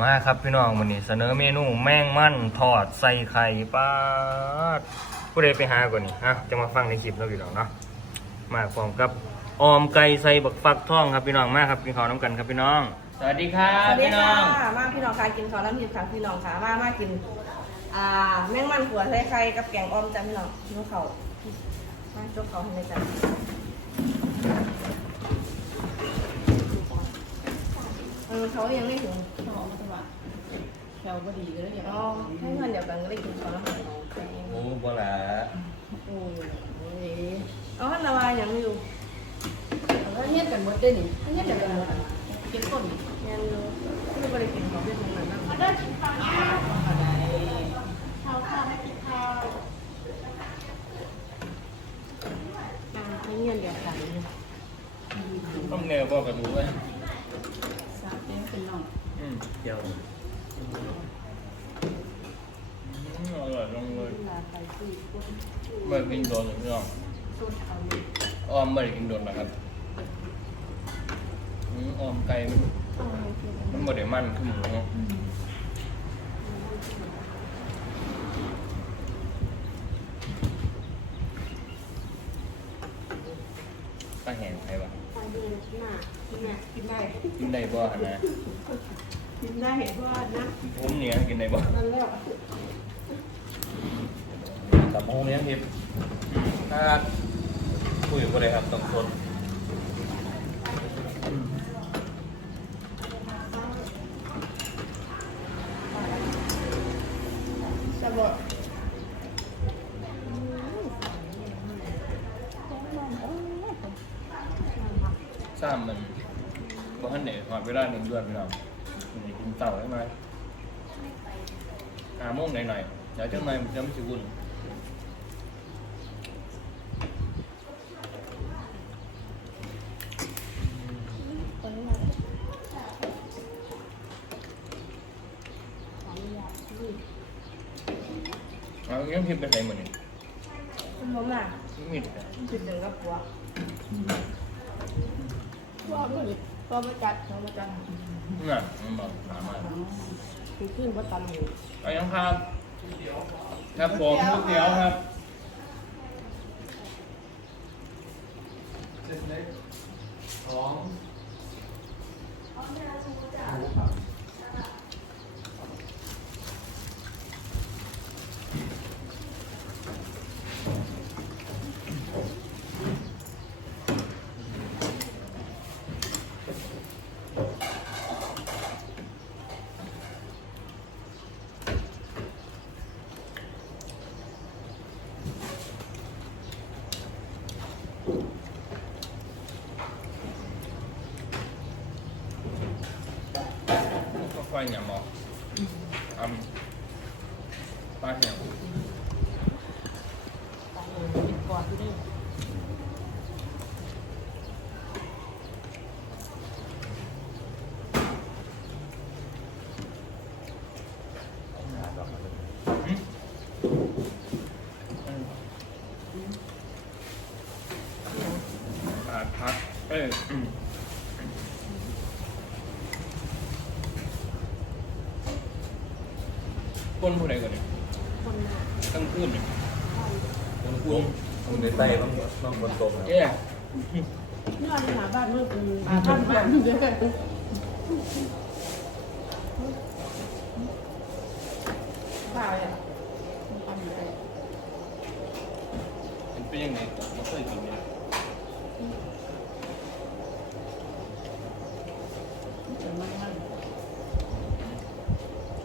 มาครับพี่น้องวันนี้เสนอเมนูแมงมันทอดใส่ไข่ป้าดผู้ใดไปหาก่อนนี่ฮะจะมาฟังในคลิปแล้วพี่น้องเนาะมาพร้อมกับออมไก่ใส่บักฟักทองครับพี่น้องมาครับกินข้าวน้ำกันครับพี่น้องสวัสดีครับสวัสดี พี่น้ ค่ะ อง มาพี่น้องค่ะกินข้าวน้ำพริกค่ะพี่น้องค่ะมากินแมงมันหัวใส่ไข่กับแกงอ้อมจ้ะพี่น้องยกเขามาจกเขาให้เลยจ้ะเขายังไม่ถึง เขาบอกมาสวัสดิ์แถวบดีก็เลยอย่าง อ๋อให้เงินเดียวกันก็ได้กินข้าวน้ำพริก โอ้บ่ละ โอ้ย อ๋อละวายยังอยู่ แล้วเงียบกันหมดได้หนิเงียบกันหมดเก็บต้น ยังอยู่ไม่ได้กินของที่ตรงนั้นนะ มาได้กินข้าวอะไร ให้เงินเดียวกัน ต้องแนวบอกกับหนูเลย สาวเต้เป็นน้อง เดี๋ยวอร่อยลงเลย ลาไปคุยคน ไม่กินโดนเลยพี่น้อง ต้นเอาเลย อ้อมไม่ได้กินโดนนะครับอ้อมไก่มันบ่ได้มันขึ้นหมูเนาะป้าแหงใครวะ ไปเดินหน้ากินได้ กินได้บ่ฮะนะ กินได้เห็นว่านะ ผมเนี่ยกินได้บ่ นั่นแล้ว แต่โมงนี้ทิพย์ถ้าคุยกับอะไรครับต้องทน จะบอก ซ้ำมันบ่ทันได้หอดเวลา1 เดือนพี่น้องนี่กินเต่าได้ไหม5 โมงหน่อยๆเดี๋ยวจังหน่อยมันจะไม่สิวุ่นเอาเงี้ยพิมพ์ไปใส่หมดนี่ คุณผมอ่ะ มิด จุดหนึ่งกับหัว ว่าเมื่อก็มาจัดเขามาจัด น่ะมันบอกถามมา คือขึ้นว่าตำอยู่ เอายังครับครับผมก๋วยเตี๋ยวครับก็ค่อยหยำออกปลาแห้ง ติดกอดที่นี่ ปลาพักคนผู้ใดก่อนเนี่ย คนหน้า ตั้งขึ้นเนี่ยคนกุ้ง คุณในใต้ต้องบนโต๊ะครับ เอ๊ะ นี่อันนี้หาบ้านเมื่อเป็นบ้านบ้านเยอะ เปล่าเนี่ย มันเป็นยังไงไม่เคยกินเนี่ย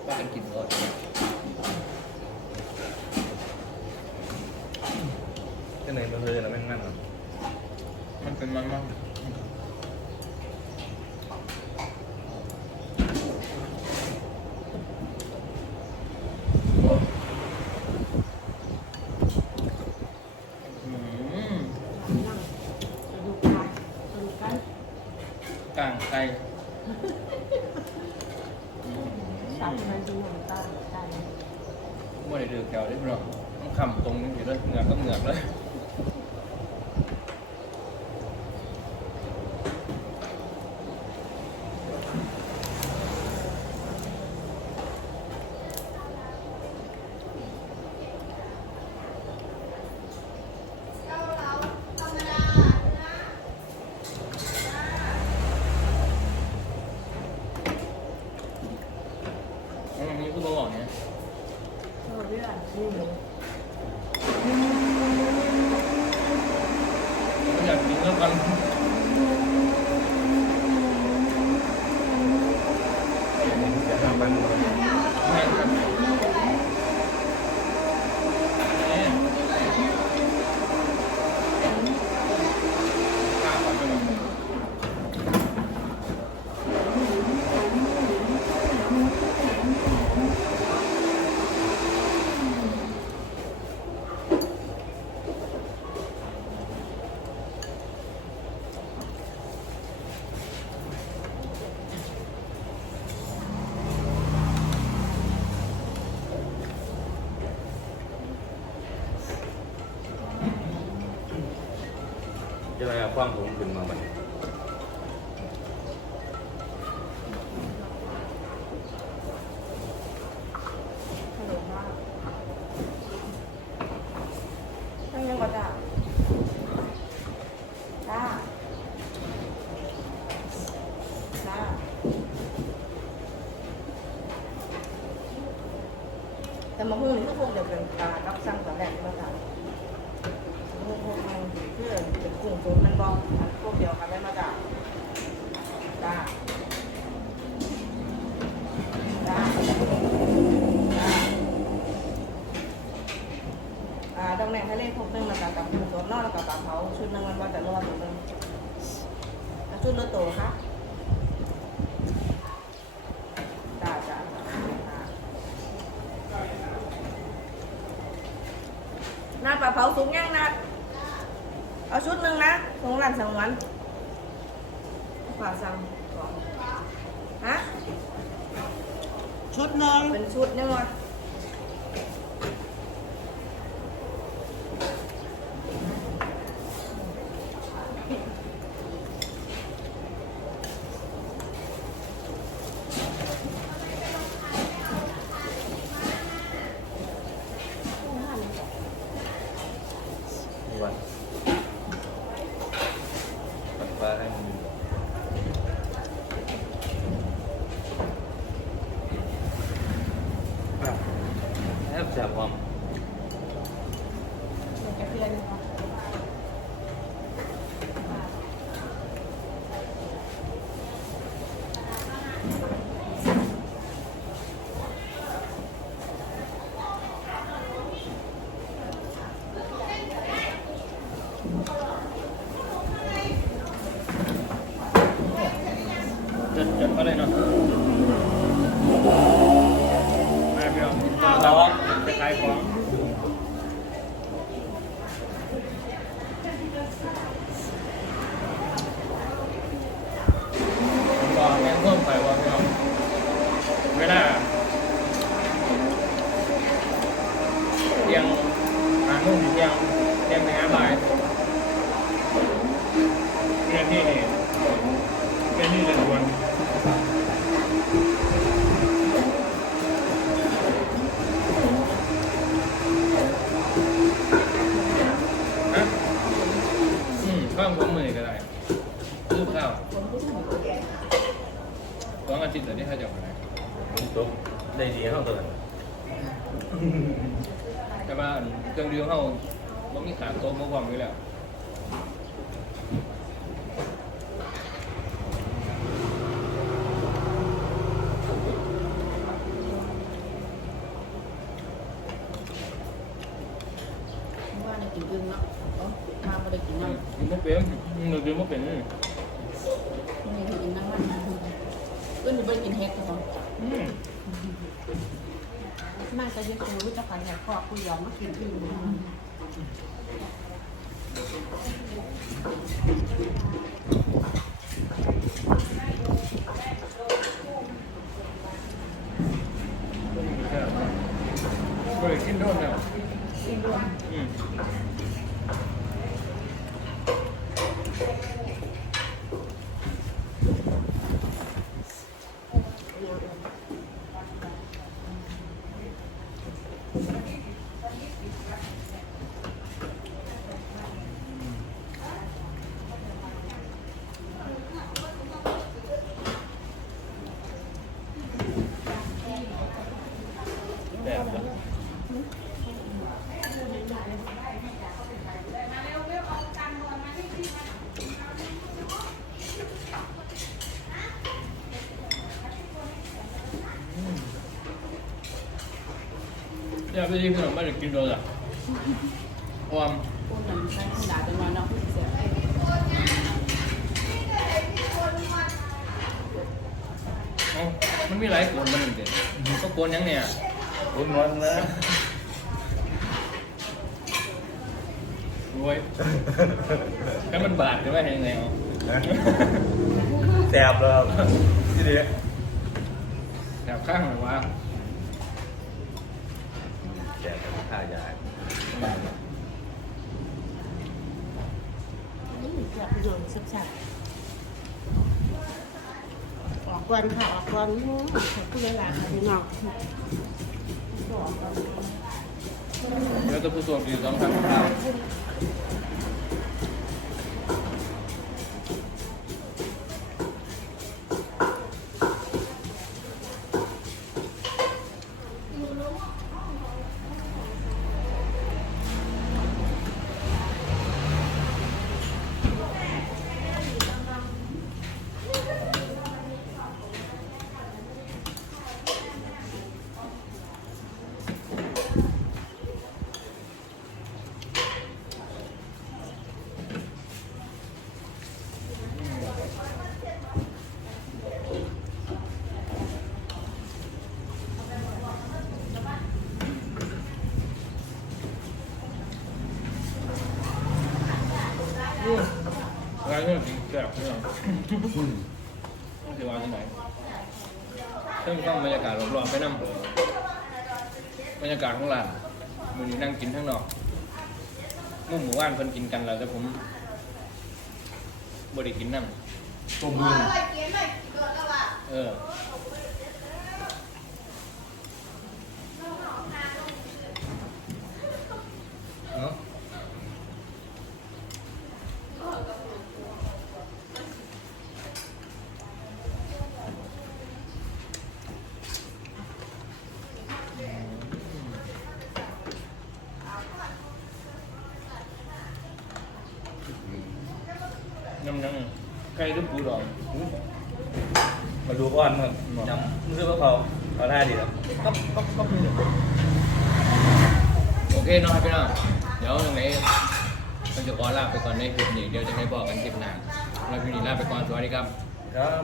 ป้ากันกินก่อน ที่ไหนเราเคยแล้วแม่งนั่นครับ มันเป็นมันมากกลางไก่ สั่งมาดูหนังตาใจ ไม่ได้ดื้อแถวได้หรอกต้องคำตรงนี้อยู่เลยเหงือกก็เหงือกเลย คือบ่บอกเนี่ย เรื่องนี่หนู อยากกินแล้วกันจะไปเอาความผมขึ้นมาใหม่ ฮัลโหลค่ะตั้งยังก็จ้าจ้าจ้าแต่มาพูดนี่พวกเดียวกันรับสั่งตอนแรกมาจ้าพวกมันเพื่อเป็นกลุ่มชนมันบอกพวกเดียวกันได้มาจ้าจ้าจ้าดองแดงทะเลพวกนึงมาจากกับหมูสดนอกแล้วกับปลาเผาชุดนึงมันว่าแต่รวมหมดเลยชุดเลือดโตค่ะจ้าจ้าหน้าปลาเผาสูงยังนัดเอาชุดนึงนะของร้านสังวันฝากสั่งก่อนฮะ ชุดหนึง เป็นชุดนี่มั้ยวันปัดปลาให้มันแอบแสบความ แกเพื่อนนะคะจัดมาเลยเนาะมาพี่น้องเราไปขายของ บอกแม่งเพิ่มไปว่าพี่น้องเวลาเที่ยง5 โมงถึงเที่ยงไปหาบ่ายเรียนที่นี่เรียนที่เรียนด่วนฮะข้าวผมมือก็ได้รูปข้าว2 อาทิตย์เดี๋ยวนี้ถ้าจะออกไปไหน ผมตกได้ดีเท่าตัวนั้น แต่ว่าเครื่องดื่มเขาบ่มีขาโต๊ะบ่พร้อมอยู่แล้วว่าในกินอึ่งเนาะมาบ่ได้กินน้ำ มันบ่เป็นมันดื่มบ่เป็น นี่คือกินน้ำมันเพิ่นบ่ได้กินเฮ็ดเนาะ นั่งจะยืนตรงนี้จะขันแหกคอคุยยอมมากินอื่น บริกินโดนแล้ว กินรวม อืม จะไปที่ขนมไม่ได้กินโดนอ่ะความ พูดนั้นใช้ด่าจังหวะเนาะเสีย มันมีหลายโกนมันเด็ดก็โกนยังเนี่ย คุณนวลนะ รวยแค่มันบาดหรือว่ายังไงอ๋อ แสบเลยที่นี่ แถบข้างหรือว่า แสบกับข้าวยาย อยากไปโดนสับออกก่อนค่ะออกก่อนขอบคุณหลายๆค่ะพี่น้องออกก่อน แล้วจะผู้ส่วนคือต้องทำข้าวอะไรเนี่ยจริงแซ่บเนี่ยต้องถือว่าที่ไหนต้องฟังบรรยากาศรอบๆไปนั่งบรรยากาศของร้านมือนี้นั่งกินข้างนอกมุ่งหมู่บ้านคนกินกันแล้วแต่ผมบริกินนั่ง ต้มมือ เออเนาะน้ำไก่ต้มปูดอง มาดูก้อนมั้งยำมือมะพร้าวเอาหน้าดีครับ โอเคเนาะครับพี่น้องเดี๋ยวตรงไหนเราจะขอลาไปก่อนในคลิปนี้เดี๋ยวจะไม่บอกกันคลิปหน้าเราคลิปนี้ลาไปก่อนสวัสดีครับ ครับ